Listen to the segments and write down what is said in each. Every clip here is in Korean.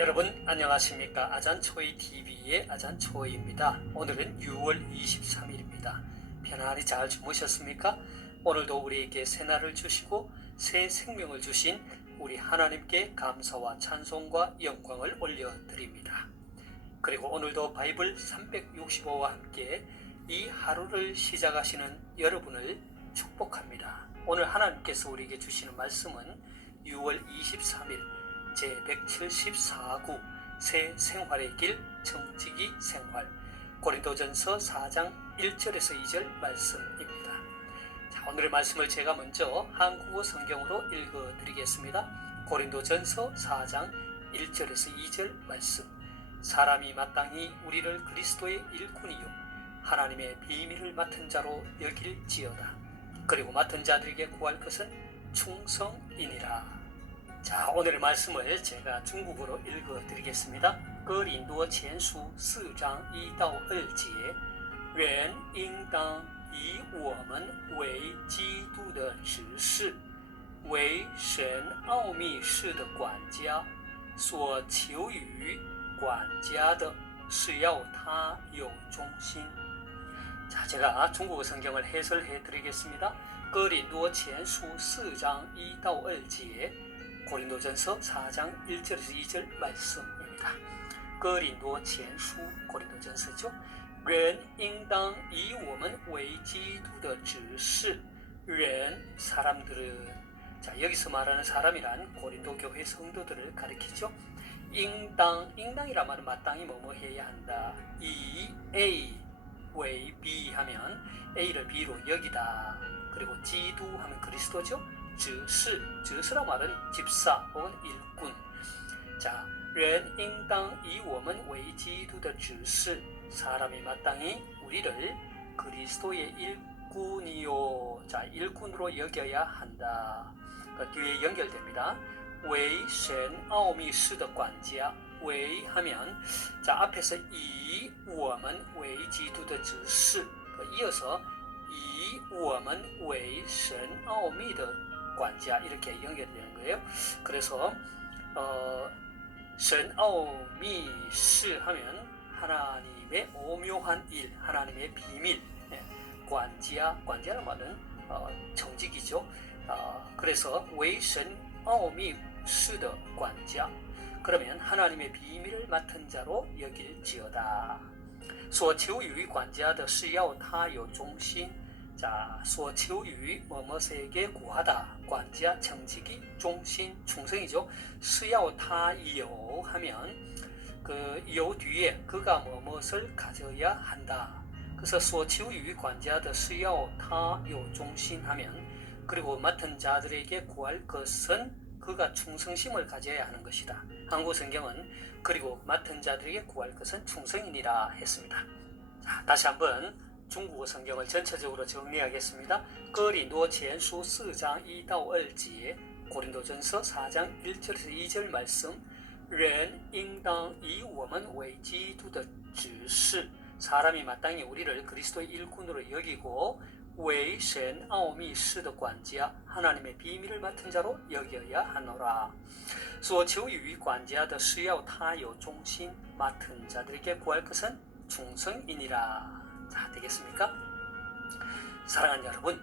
여러분 안녕하십니까? 아잔초이 TV의 아잔초이입니다. 오늘은 6월 23일입니다. 편안히 잘 주무셨습니까? 오늘도 우리에게 새날을 주시고 새 생명을 주신 우리 하나님께 감사와 찬송과 영광을 올려드립니다. 그리고 오늘도 바이블 365와 함께 이 하루를 시작하시는 여러분을 축복합니다. 오늘 하나님께서 우리에게 주시는 말씀은 6월 23일 제174구 새 생활의 길 청지기 생활 고린도전서 4장 1절에서 2절 말씀입니다. 자, 오늘의 말씀을 제가 먼저 한국어 성경으로 읽어드리겠습니다. 고린도전서 4장 1절에서 2절 말씀. 사람이 마땅히 우리를 그리스도의 일꾼이요 하나님의 비밀을 맡은 자로 여길지어다. 그리고 맡은 자들에게 구할 것은 충성이니라. 자, 오늘의 말씀을 제가 중국어로 읽어드리겠습니다. 哥林多前书4章1到2节，人应当以我们为基督的执事，为神奥秘事的管家，所求于管家的是要他有忠心。 자, 제가 중국어 성경을 해설해 드리겠습니다. 哥林多前书4章1到2节 고린도전서 4장 1절에서 2절 말씀입니다. 哥林多前书 고린도전서죠. 人应当以我们为基督的执事。人 사람들은 자, 여기서 말하는 사람이란 고린도 교회 성도들을 가리키죠. ing당이란 말은 마땅히 뭐뭐 해야 한다. 이 A 왜 B 하면 A를 B로 여기다. 그리고 지도 하면 그리스도죠. 指示라는 말은 집사 혹은 일꾼. 자, 人应当以我们为基督的指示. 사람이 마땅히 우리를 그리스도의 일꾼이요. 자, 일꾼으로 여겨야 한다. 그 뒤에 연결됩니다. 为神奥秘事的管家. 为 하면 자, 앞에서 以我们为基督的指示. 이어서 以我们为神奥秘的管家 이렇게 연결되는 거예요. 그래서 神奥秘事 하면 하나님의 오묘한 일, 하나님의 비밀. 관자라는 말은 정직이죠. 그래서 为神奥秘事的管家. 그러면 하나님의 비밀을 맡은 자로 여길지어다. 所求于管家的是要他有忠心. 자, 所求于 뭐뭐에게 구하다. 관자, 청지기,忠心, 충성이죠. 是要他有 하면 그 요 뒤에 그가 뭐뭇을 가져야 한다. 그래서 所求于管家的是要他有忠心 하면 그리고 맡은 자들에게 구할 것은 그가 충성심을 가져야 하는 것이다. 한국 성경은 그리고 맡은 자들에게 구할 것은 충성이니라 했습니다. 자, 다시 한번 중국어 성경을 전체적으로 정리하겠습니다. 哥林多前书4章1到2节 고린도전서 4장 1절에서 2절 말씀 人应当以我们为基督的指示 사람이 마땅히 우리를 그리스도의 일꾼으로 여기고 为神奥秘事的管家 하나님의 비밀을 맡은 자로 여겨야 하노라. 所求于管家的是要他有忠心 맡은 자들에게 구할 것은 충성이니라. 자, 되겠습니까? 사랑하는 여러분,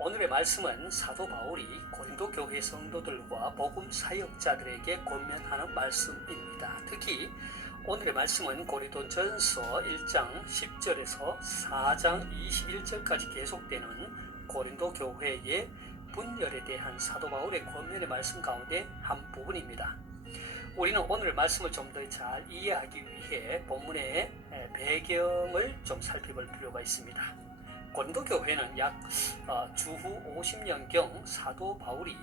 오늘의 말씀은 사도 바울이 고린도 교회 성도들과 복음 사역자들에게 권면하는 말씀입니다. 특히 오늘의 말씀은 고린도전서 1장 10절에서 4장 21절까지 계속되는 고린도 교회의 분열에 대한 사도 바울의 권면의 말씀 가운데 한 부분입니다. 우리는 오늘 말씀을 좀 더 잘 이해하기 위해 본문의 배경을 좀 살펴볼 필요가 있습니다. 고린도 교회는 약 주후 50년경 사도 바울이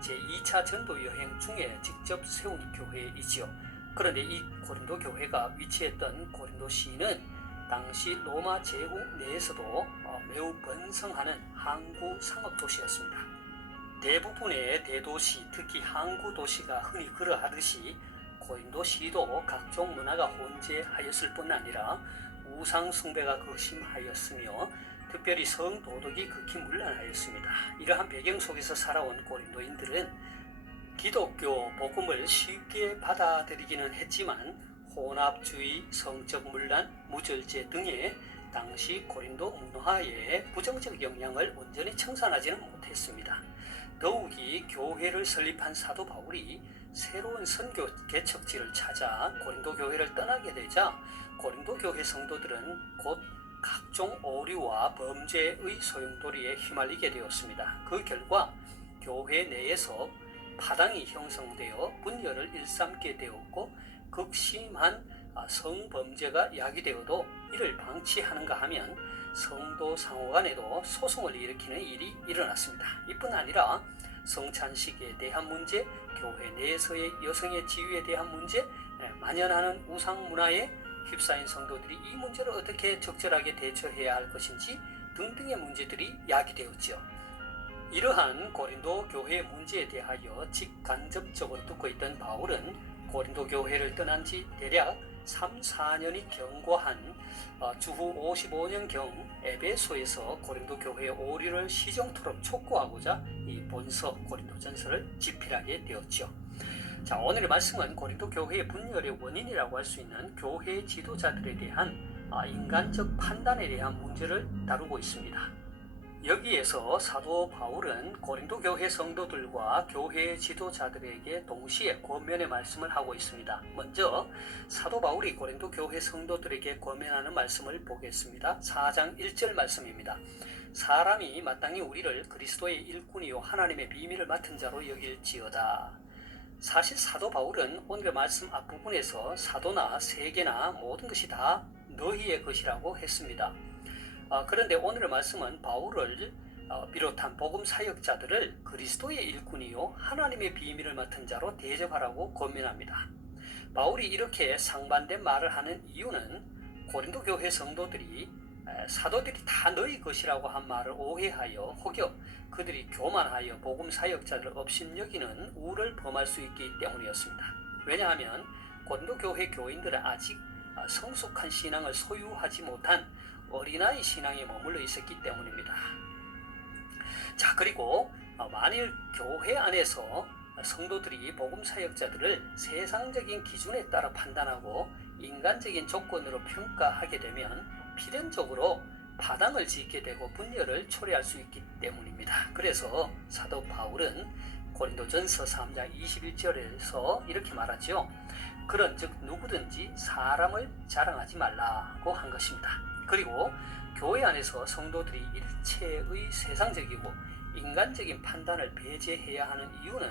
제2차 전도 여행 중에 직접 세운 교회이지요. 그런데 이 고린도 교회가 위치했던 고린도시는 당시 로마 제국 내에서도 매우 번성하는 항구 상업 도시였습니다. 대부분의 대도시, 특히 항구 도시가 흔히 그러하듯이 고린도시도 각종 문화가 혼재하였을 뿐 아니라 우상 숭배가 극심하였으며 특별히 성도덕이 극히 문란하였습니다. 이러한 배경 속에서 살아온 고린도인들은 기독교 복음을 쉽게 받아들이기는 했지만 혼합주의, 성적 문란, 무절제 등의 당시 고린도 문화의 부정적 영향을 온전히 청산하지는 못했습니다. 더욱이 교회를 설립한 사도 바울이 새로운 선교 개척지를 찾아 고린도 교회를 떠나게 되자 고린도 교회 성도들은 곧 각종 오류와 범죄의 소용돌이에 휘말리게 되었습니다. 그 결과 교회 내에서 파당이 형성되어 분열을 일삼게 되었고 극심한 성범죄가 야기되어도 이를 방치하는가 하면 성도 상호 간에도 소송을 일으키는 일이 일어났습니다. 이뿐 아니라 성찬식에 대한 문제, 교회 내에서의 여성의 지위에 대한 문제, 만연하는 우상 문화에 휩싸인 성도들이 이 문제를 어떻게 적절하게 대처해야 할 것인지 등등의 문제들이 야기되었죠. 이러한 고린도 교회 문제에 대하여 직간접적으로 듣고 있던 바울은 고린도 교회를 떠난 지 대략 3, 4년이 경과한 주후 55년경 에베소에서 고린도 교회의 오류를 시정토록 촉구하고자 이 본서 고린도전서를 집필하게 되었죠. 자, 오늘의 말씀은 고린도 교회의 분열의 원인이라고 할 수 있는 교회 지도자들에 대한 인간적 판단에 대한 문제를 다루고 있습니다. 여기에서 사도 바울은 고린도 교회 성도들과 교회 지도자들에게 동시에 권면의 말씀을 하고 있습니다. 먼저 사도 바울이 고린도 교회 성도들에게 권면하는 말씀을 보겠습니다. 4장 1절 말씀입니다. 사람이 마땅히 우리를 그리스도의 일꾼이요 하나님의 비밀을 맡은 자로 여길지어다. 사실 사도 바울은 오늘의 말씀 앞부분에서 사도나 세계나 모든 것이 다 너희의 것이라고 했습니다. 그런데 오늘의 말씀은 바울을 비롯한 복음 사역자들을 그리스도의 일꾼이요 하나님의 비밀을 맡은 자로 대접하라고 권면합니다. 바울이 이렇게 상반된 말을 하는 이유는 고린도 교회 성도들이 사도들이 다 너희 것이라고 한 말을 오해하여 혹여 그들이 교만하여 복음 사역자를 업신여기는 우를 범할 수 있기 때문이었습니다. 왜냐하면 고린도 교회 교인들은 아직 성숙한 신앙을 소유하지 못한 어린아이 신앙에 머물러 있었기 때문입니다. 자, 그리고 만일 교회 안에서 성도들이 복음 사역자들을 세상적인 기준에 따라 판단하고 인간적인 조건으로 평가하게 되면 필연적으로 파당을 짓게 되고 분열을 초래할 수 있기 때문입니다. 그래서 사도 바울은 고린도전서 3장 21절에서 이렇게 말하죠. 그런즉 누구든지 사람을 자랑하지 말라고 한 것입니다. 그리고 교회 안에서 성도들이 일체의 세상적이고 인간적인 판단을 배제해야 하는 이유는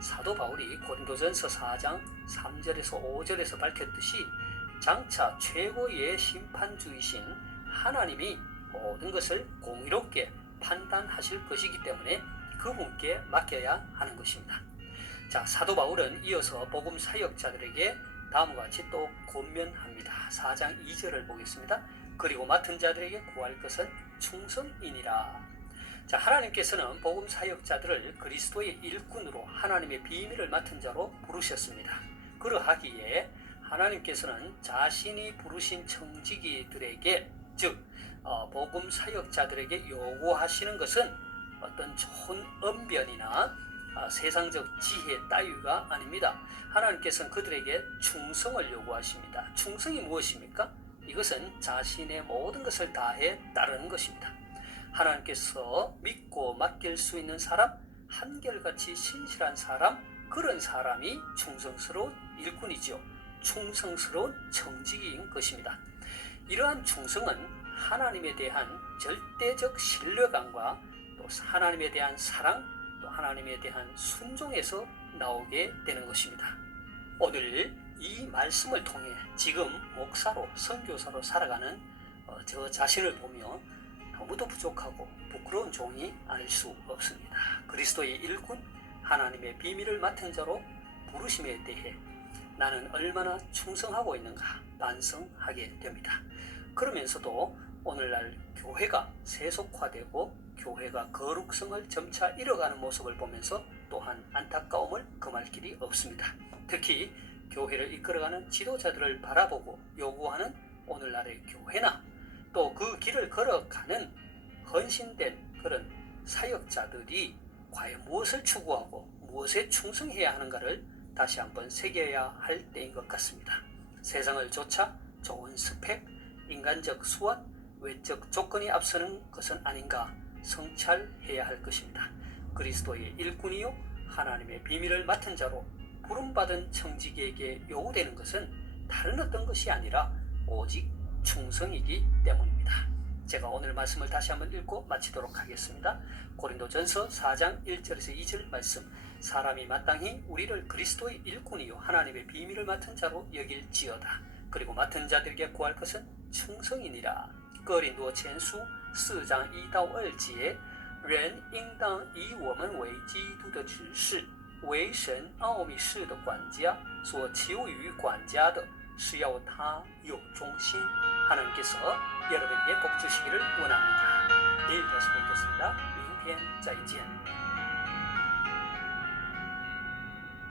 사도 바울이 고린도전서 4장 3절에서 5절에서 밝혔듯이 장차 최고의 심판주이신 하나님이 모든 것을 공의롭게 판단하실 것이기 때문에 그분께 맡겨야 하는 것입니다. 자, 사도 바울은 이어서 복음 사역자들에게 다음과 같이 또 권면합니다. 4장 2절을 보겠습니다. 그리고 맡은 자들에게 구할 것은 충성이니라. 자, 하나님께서는 복음 사역자들을 그리스도의 일꾼으로 하나님의 비밀을 맡은 자로 부르셨습니다. 그러하기에 하나님께서는 자신이 부르신 청지기들에게 즉 복음 사역자들에게 요구하시는 것은 어떤 좋은 언변이나 세상적 지혜 따위가 아닙니다. 하나님께서는 그들에게 충성을 요구하십니다. 충성이 무엇입니까? 이것은 자신의 모든 것을 다해 따르는 것입니다. 하나님께서 믿고 맡길 수 있는 사람, 한결같이 신실한 사람, 그런 사람이 충성스러운 일꾼이죠. 충성스러운 청지기인 것입니다. 이러한 충성은 하나님에 대한 절대적 신뢰감과 또 하나님에 대한 사랑, 또 하나님에 대한 순종에서 나오게 되는 것입니다. 오늘 이 말씀을 통해 지금 목사로 선교사로 살아가는 저 자신을 보며 너무도 부족하고 부끄러운 종이 아닐 수 없습니다. 그리스도의 일꾼, 하나님의 비밀을 맡은 자로 부르심에 대해 나는 얼마나 충성하고 있는가 반성하게 됩니다. 그러면서도 오늘날 교회가 세속화되고 교회가 거룩성을 점차 잃어가는 모습을 보면서 또한 안타까움을 금할 길이 없습니다. 특히 교회를 이끌어가는 지도자들을 바라보고 요구하는 오늘날의 교회나 또 그 길을 걸어가는 헌신된 그런 사역자들이 과연 무엇을 추구하고 무엇에 충성해야 하는가를 다시 한번 새겨야 할 때인 것 같습니다. 세상을 쫓아 좋은 스펙, 인간적 수완, 외적 조건이 앞서는 것은 아닌가 성찰해야 할 것입니다. 그리스도의 일꾼이요 하나님의 비밀을 맡은 자로 부름받은 청지기에게 요구되는 것은 다른 어떤 것이 아니라 오직 충성이기 때문입니다. 제가 오늘 말씀을 다시 한번 읽고 마치도록 하겠습니다. 고린도전서 4장 1절에서 2절 말씀. 사람이 마땅히 우리를 그리스도의 일꾼이요 하나님의 비밀을 맡은 자로 여길지어다. 그리고 맡은 자들에게 구할 것은 충성이니라. 哥林多前书4章1到2节，人应当以我们为基督的执事，为神奥秘事的管家，所求于管家的是要他有忠心。 하나님께서 여러분에게 복 주시기를 원합니다. 내일 다시 뵙겠습니다. 明天再见。